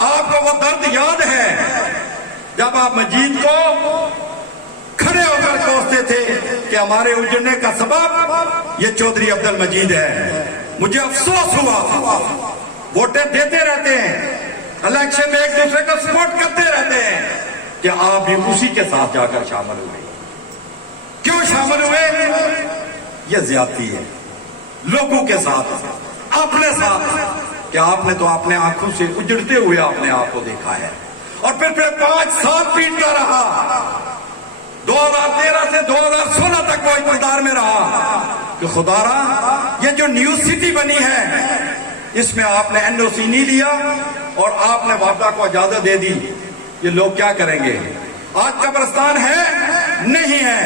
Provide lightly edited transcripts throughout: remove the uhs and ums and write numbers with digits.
آپ کو وہ درد یاد ہے جب آپ مجید کو کھڑے ہو کر کوستے تھے کہ ہمارے اجڑنے کا سبب یہ چودھری عبد المجید ہے. مجھے افسوس ہوا. ووٹیں دیتے رہتے ہیں, الیکشن میں ایک دوسرے کو سپورٹ کرتے رہتے ہیں, کہ آپ بھی اسی کے ساتھ جا کر شامل ہوئے. کیوں شامل ہوئے؟ یہ زیادتی ہے لوگوں کے ساتھ, اپنے ساتھ, کہ آپ نے تو اپنے آنکھوں سے اجڑتے ہوئے اپنے آپ کو دیکھا ہے, اور پھر 5 سال پیٹتا رہا. 2013 سے 2016 تک وہ اقتدار میں رہا کہ خدا را یہ جو نیو سٹی بنی ہے اس میں آپ نے این او سی نہیں لیا اور آپ نے وابڈا کو اجازت دے دی. یہ لوگ کیا کریں گے؟ آج قبرستان ہے نہیں ہے,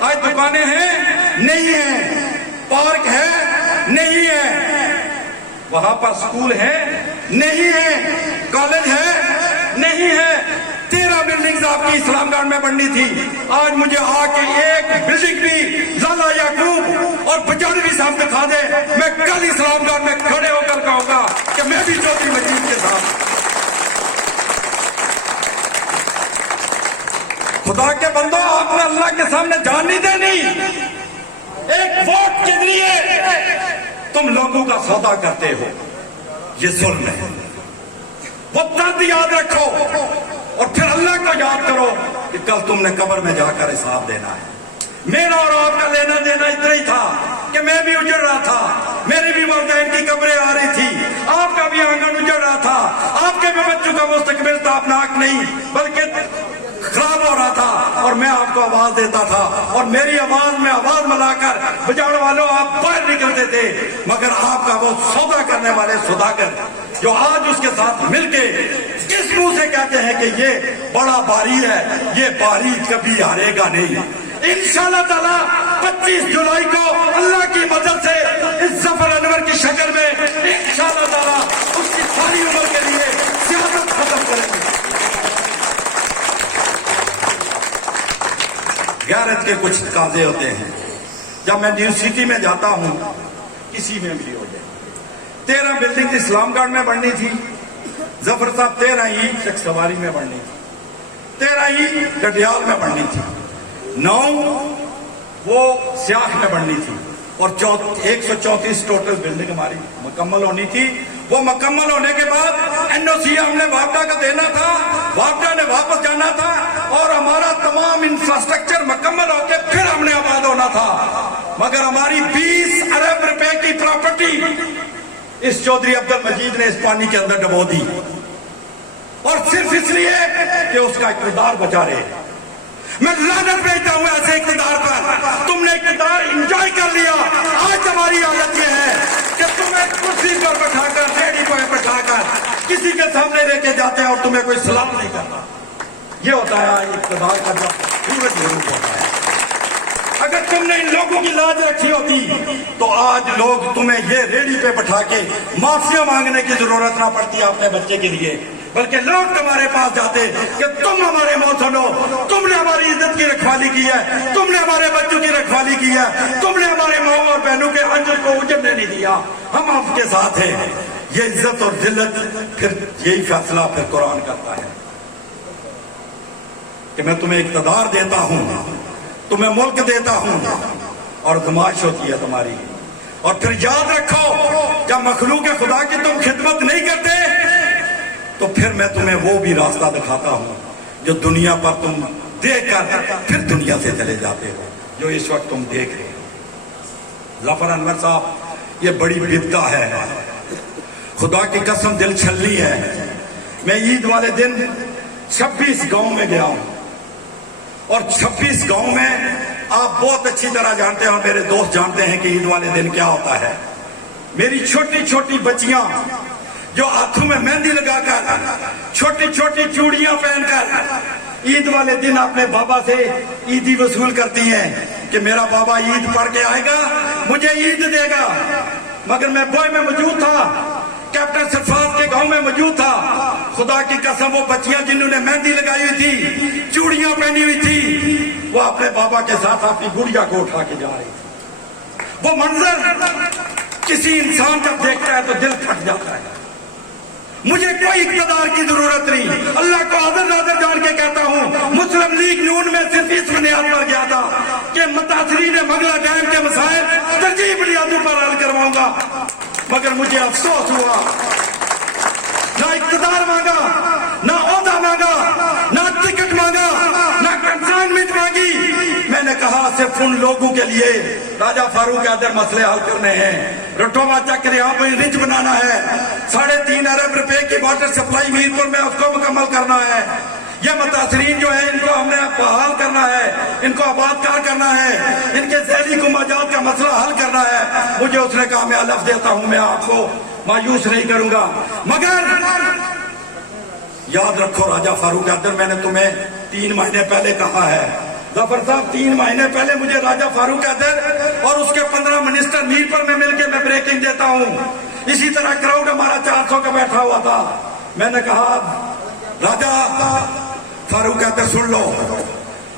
آج دکانیں ہیں نہیں ہیں, پارک ہے نہیں ہے, وہاں پر سکول ہے نہیں ہے, کالج ہے نہیں ہے. 13 بلڈنگز آپ کی اسلام گڑھ میں بننی تھی. آج مجھے آ کے ایک بلڈنگ بھی لالا یعقوب اور بجاڑوی صاحب دکھا دے, میں کل اسلام گڑھ میں کھڑے ہو کر کہوں گا کہ میں بھی چودھری مجید کے ساتھ. خدا کے بندو, آپ نے اللہ کے سامنے جان نہیں دینی. ایک ووٹ کے لیے تم لوگوں کا سودا کرتے ہو, یہ ظلم ہے. وہ درد یاد رکھو اور پھر اللہ کو یاد کرو کہ کل تم نے قبر میں جا کر حساب دینا ہے. میرا اور آپ کا لینا دینا اتنا ہی تھا کہ میں بھی اجڑ رہا تھا, میری بھی والدین کی قبریں آ رہی تھی, آپ کا بھی آنگن اجڑ رہا تھا, آپ کے بھی بچوں کا مستقبل تابناک نہیں بلکہ خراب ہو رہا تھا, اور میں آپ کو آواز دیتا تھا, اور میری آواز میں آواز ملا کر بجاڑ والوں آپ باہر نکلتے تھے. مگر آپ کا وہ سودا کرنے والے سوداگر جو آج اس کے ساتھ مل کے کس منہ سے کہتے ہیں کہ یہ بڑا باری ہے, یہ باری کبھی ہارے گا نہیں. انشاءاللہ تعالی 25 جولائی کو اللہ کی مدد سے اس ظفر انور کی شکل میں انشاءاللہ تعالی اس کی ساری عمر کے لیے سیاست ختم کریں گے. غیرت کے کچھ تقاضے ہوتے ہیں. جب میں نیو سٹی میں جاتا ہوں, کسی میں بھی ہو جائے, 13 بلڈنگ اسلام گڑھ میں بننی تھی, ظفر صاحب 13 ہی شخص سواری میں بننی تھی, 13 ہی ڈڈیال میں بننی تھی, 9 وہ سیاخ میں بننی تھی, اور 134 ٹوٹل بلڈنگ ہماری مکمل ہونی تھی. وہ مکمل ہونے کے بعد این او سی ہم نے وابڈا کا دینا تھا, وابڈا نے واپس جانا تھا, اور ہمارا تمام انفراسٹرکچر مکمل ہو کے پھر ہم نے آباد ہونا تھا. مگر ہماری 20 ارب روپے کی پراپرٹی اس چودھری عبد المجید نے اس پانی کے اندر ڈبو دی, اور صرف اس لیے کہ اس کا اقتدار بچا رہے. میں لعنت بھیجتا ہوں ایسے اقتدار پر. تم نے اقتدار انجوائے کر لیا. آج ہماری حالت یہ ہے کہ تمہیں کرسی پر بٹھا کر, ریڑھی پر بٹھا کر کسی کے سامنے لے کے جاتے ہیں اور تمہیں کوئی سلام نہیں کرتا. یہ ہوتا ہے اقتدار کا جو پورے ضرور ہوتا ہے. اگر تم نے ان لوگوں کی لاج رکھی ہوتی تو آج لوگ تمہیں یہ ریڑھی پہ بٹھا کے معافیا مانگنے کی ضرورت نہ پڑتی اپنے بچے کے لیے, بلکہ لوگ تمہارے پاس جاتے کہ تم ہمارے موسن ہو, تم نے ہماری عزت کی رکھوالی کی ہے, تم نے ہمارے بچوں کی رکھوالی کی ہے, تم نے ہمارے ماؤں اور بہنوں کے اجر کو اجڑنے نہیں دیا, ہم آپ کے ساتھ ہیں. یہ عزت اور ذلت پھر یہی فیصلہ پھر قرآن کرتا ہے کہ میں تمہیں اقتدار دیتا ہوں, تمہیں ملک دیتا ہوں, اور آزمائش ہوتی ہے تمہاری. اور پھر یاد رکھو جب مخلوق خدا کی تم خدمت نہیں کرتے تو پھر میں تمہیں وہ بھی راستہ دکھاتا ہوں جو دنیا پر تم دیکھ کر پھر دنیا سے چلے جاتے ہو, جو اس وقت تم دیکھ رہے ہو. ظفر انور صاحب یہ بڑی بدعت ہے, خدا کی قسم دل چھلنی ہے. میں عید والے دن 26 گاؤں میں گیا ہوں, اور 26 گاؤں میں آپ بہت اچھی طرح جانتے ہیں, اور میرے دوست جانتے ہیں کہ عید والے دن کیا ہوتا ہے. میری چھوٹی چھوٹی بچیاں جو ہاتھوں میں مہندی لگا کر, چھوٹی چھوٹی چوڑیاں پہن کر عید والے دن اپنے بابا سے عیدی وصول کرتی ہیں کہ میرا بابا عید پڑھ کے آئے گا, مجھے عید دے گا. مگر میں بوئے میں موجود تھا, کیپٹن سرفراز کے گاؤں میں موجود تھا. خدا کی قسم وہ بچیاں جنہوں نے مہندی لگائی ہوئی تھی, چوڑیاں پہنی ہوئی تھی, وہ اپنے بابا کے ساتھ اپنی گڑیا کو اٹھا کے جا رہی تھی. وہ منظر کسی انسان جب دیکھتا ہے تو دل پھٹ جاتا ہے. مجھے کوئی اقتدار کی ضرورت نہیں. اللہ کو حاضر ناظر جان کے کہتا ہوں مسلم لیگ نون میں صرف اس بنیاد پر گیا تھا کہ متاثرین منگلا ڈیم کے مسائل ترجیحی بنیادوں پر حل کرواؤں گا، مگر مجھے افسوس ہوا نہ اقتدار مانگا، نہ عہدہ مانگا، نہ ٹکٹ مانگا، نہ کنسائنمنٹ مانگی. میں نے کہا صرف ان لوگوں کے لیے راجہ فاروق حیدر مسئلے حل کرنے ہیں. رٹھوما چکر یہاں پہ رچ بنانا ہے، 3.5 ارب روپے کی واٹر سپلائی میرپور میں اس کو مکمل کرنا ہے. یہ متاثرین جو ہیں ان کو ہم نے بحال کرنا ہے، ان کو آباد کار کرنا ہے، ان کے ذیلی گماجات کا مسئلہ حل کرنا ہے. مجھے اس نے کہا میں حلف دیتا ہوں میں آپ کو مایوس نہیں کروں گا، مگر یاد رکھو راجہ فاروق حیدر، میں نے تمہیں 3 مہینے پہلے کہا ہے. ظفر صاحب 3 مہینے پہلے مجھے راجہ فاروق حیدر اور اس کے 15 منسٹر میرپور میں مل کے میں بریکنگ دیتا ہوں. اسی طرح کراؤڈ ہمارا 400 کا بیٹھا ہوا تھا. میں نے کہا راجہ فاروق حیدر سن لو،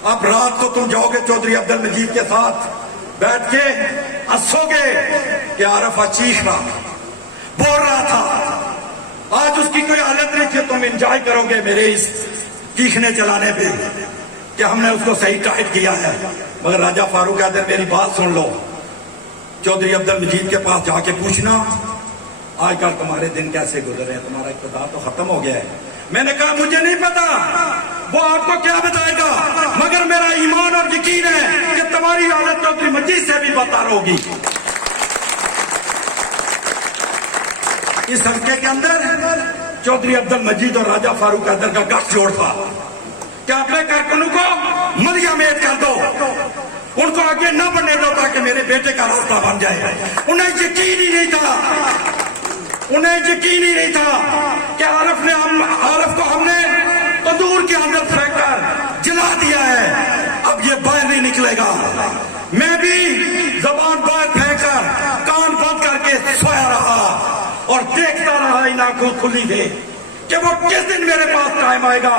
اب رات کو تم جاؤ گے چودھری عبد المجید کے ساتھ بیٹھ کے ہنسو گے کہ عارف چیخ رہا بول رہا تھا. آج اس کی کوئی حالت نہیں کہ تم انجوائے کرو گے میرے اس چیخنے چلانے پہ کہ ہم نے اس کو صحیح ٹائٹ کیا ہے. مگر راجہ فاروق حیدر میری بات سن لو، چودھری عبد المجید کے پاس جا کے پوچھنا آج کل تمہارے دن کیسے گزر رہے ہیں، تمہارا اقتدار تو ختم ہو گیا ہے. میں نے کہا مجھے نہیں پتا وہ آپ کو کیا بتائے گا، مگر میرا ایمان اور یقین ہے کہ تمہاری حالت چودھری مجید سے بھی بدتر ہوگی. اس حلقے کے اندر چودھری عبد المجید اور راجہ فاروق حیدر کا گٹھ جوڑ تھا کہ اپنے کارکنوں کو ملیا میٹ کر دو، ان کو آگے نہ بڑھنے دو تاکہ میرے بیٹے کا راستہ بن جائے. انہیں یقین ہی نہیں تھا کہ عارف کو ہم نے تندور کے اندر پھینک کر جلا دیا ہے، اب یہ باہر نہیں نکلے گا. میں بھی زبان باہر پھینک کر کان بند کر کے سویا رہا اور دیکھتا رہا ان آنکھوں کھلی تھے کہ وہ کس دن میرے پاس ٹائم آئے گا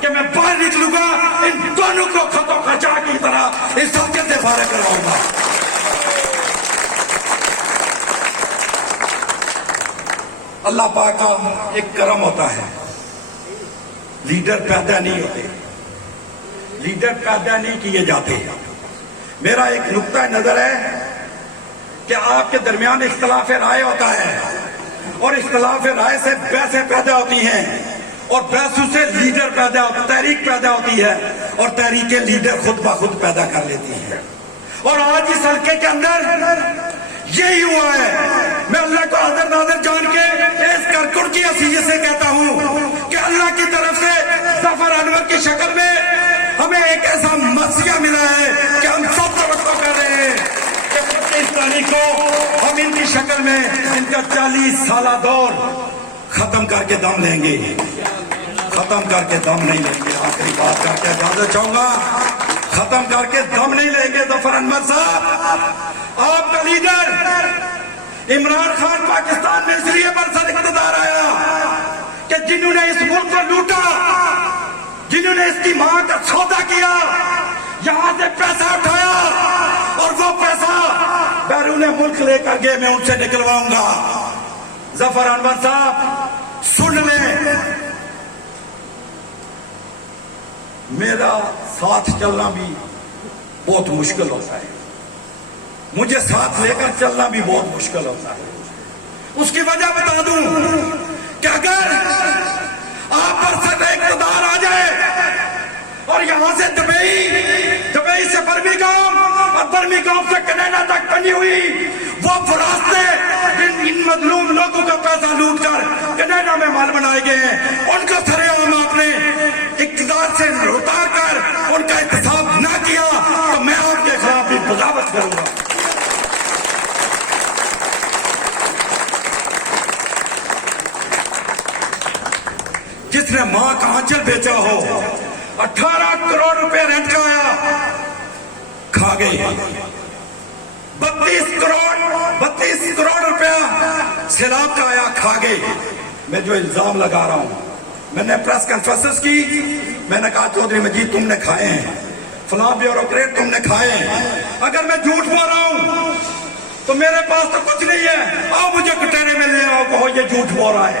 کہ میں باہر نکلوں گا، ان دونوں کو خطوں خچا کی طرح اس حلقے سے فارغ کراؤں گا. اللہ پاک کا ایک کرم ہوتا ہے، لیڈر پیدا نہیں ہوتے، لیڈر پیدا نہیں کیے جاتے. میرا ایک نقطہ نظر ہے کہ آپ کے درمیان اختلاف رائے ہوتا ہے اور اختلاف رائے سے بحثیں پیدا ہوتی ہیں اور بحثوں سے لیڈر پیدا ہوتا، تحریک پیدا ہوتی ہے اور تحریکیں لیڈر خود بخود پیدا کر لیتی ہیں. اور آج اس حلقے کے اندر یہی ہوا ہے. میں اللہ کو حاضر ناظر جان کے اس کرکٹ کی حیثیت سے کہتا ہوں کہ اللہ کی طرف سے ظفر انور کی شکل میں ہمیں ایک ایسا مسئلہ ملا ہے کہ ہم سب توقع کر رہے ہیں کہ 25 تاریخ کو ہم ان کی شکل میں ان کا 40 سالہ دور ختم کر کے دم لیں گے، ختم کر کے دم نہیں لیں گے. آخری بات کر کے اجازت چاہوں گا، ختم کر کے دم نہیں لیں گے. ظفر انور صاحب، آپ کا لیڈر عمران خان پاکستان میں اس لیے برسر اقتدار آیا کہ جنہوں نے اس ملک کو لوٹا، جنہوں نے اس کی ماں کا سودا کیا، یہاں سے پیسہ اٹھایا اور وہ پیسہ بیرون ملک لے کر گئے، میں ان سے نکلواؤں گا. ظفر انور صاحب سن لیں، میرا ساتھ چلنا بھی بہت مشکل ہوتا ہے، مجھے ساتھ لے کر چلنا بھی بہت مشکل ہوتا ہے. اس کی وجہ بتا دوں کہ اگر آپ پر سر اقتدار آ جائے اور یہاں سے دبئی سے برمنگھم اور برمنگھم سے کینیڈا تک بنی ہوئی وہ راستے ان مظلوم لوگوں کا پیسہ لوٹ کر کینیڈا میں مال بنائے گئے ہیں، ان کو سر عام آپ نے اقتدار سے اتار کر ان کا احتساب نہ کیا تو میں آپ کے خلاف بھی بغاوت کروں گا. جس نے ماں کا آنچل بیچا ہو، 18 کروڑ روپے رینٹ کا آیا، کھا گئی. 32 کروڑ روپیہ سیلاب کا آیا، کھا گئی. میں جو الزام لگا رہا ہوں، میں نے پریس کانفرنس کی، میں نے کہا چودھری مجید تم نے کھائے ہیں، فلاں بیوروکریٹ تم نے کھائے ہیں. اگر میں جھوٹ بول رہا ہوں تو میرے پاس تو کچھ نہیں ہے، آؤ مجھے کٹہرے میں لے آؤ، کہو یہ جھوٹ بول رہا ہے.